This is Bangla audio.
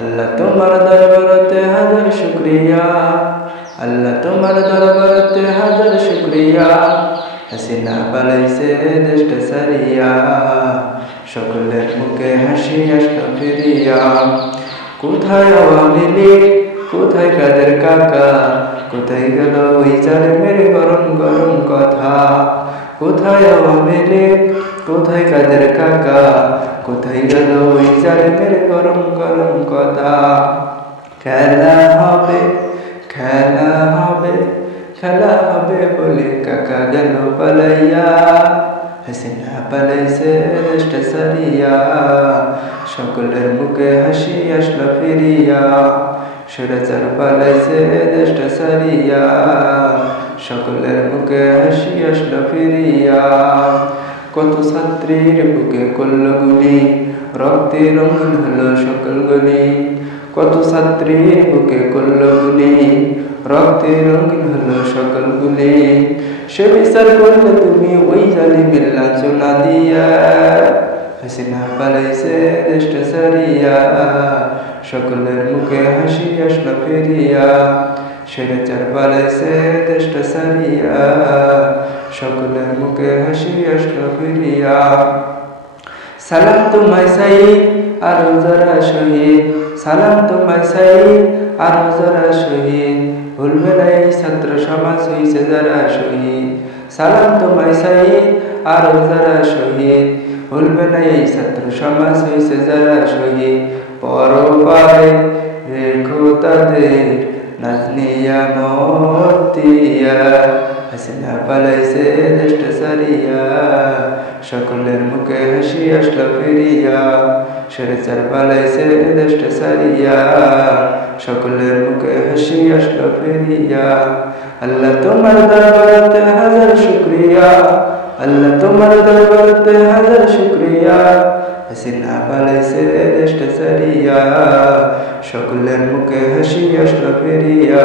আল্লাহ তোমার দরবারতে হাজার শুকরিয়া, আল্লাহ তোমার দরবারতে হাজার শুকরিয়া। হাসিনা পালাইছে দেশটা সারিয়া, সকলের মুখে হাসি আসলো ফিরিয়া। কোথায় আওয়ামী লীগ, কোথায় কাদের কাকা, কোথায় গেল ওই জালেমের গরম গরম কথা। কোথায় আওয়ামী লীগ, কোথায় কাদের কাকা, কোথায় গেল ওই জালেমের গরম গরম কথা। খেলা হবে, খেলা হবে, খেলা হবে বলে কাকা গেল পালাইয়া। হাসিনা পালাইছে দেশটা সারিয়া, সকলের মুখে হাসি আসলো ফিরিয়া। স্বৈরাচার পালাইছে দেশটা সারিয়া, সকলের মুখে হাসি আসলো ফিরিয়া। কত ছাত্রীর বুকে করল গুলি, রক্তে রঙিন হলো সকল গলি। কত ছাত্রীর বুকে করল গুলি, রক্তে রঙিন হলো সকল গুলি। সে বিচার করলে তুমি ওই জালিমের লাঞ্ছনা দিয়া। হাসিনা পালাইছে দেশটা সারিয়া, সকলের মুখে হাসি আসলো ফিরিয়া। স্বৈরাচার পালাইছে দেশটা সারিয়া, সকলের মুখে হাসি আসলো ফিরিয়া। সালাম তোমায় সাইদ আরো যারা শহীদ, সালাম তোমায় সাইদ আরো যারা শহীদ। ভুলবে না এই ছাত্র সমাজ হইছে যারা শহীদ। সালাম তোমায় সাইদ আরো যারা শহীদ, ভুলবে না এই ছাত্র সমাজ হইছে যারা শহীদ। পরপারে রেখো তাদের নাজনিয়া মতিয়া। হাসিনা পালাইছে দেশটা সারিয়া, সকলের মুখে হাসি আসলো ফিরিয়া। স্বৈরাচার পালাইছে দেশটা সারিয়া, সকলের মুখে হাসি আসলো ফিরিয়া। আল্লাহ তোমার দরবারতে হাজার শুকরিয়া, আল্লাহ তোমার দরবারতে হাজার শুকরিয়া। হাসিনা পালাইছে দেশটা সারিয়া, সকলের মুখে হাসি আসলো ফিরিয়া।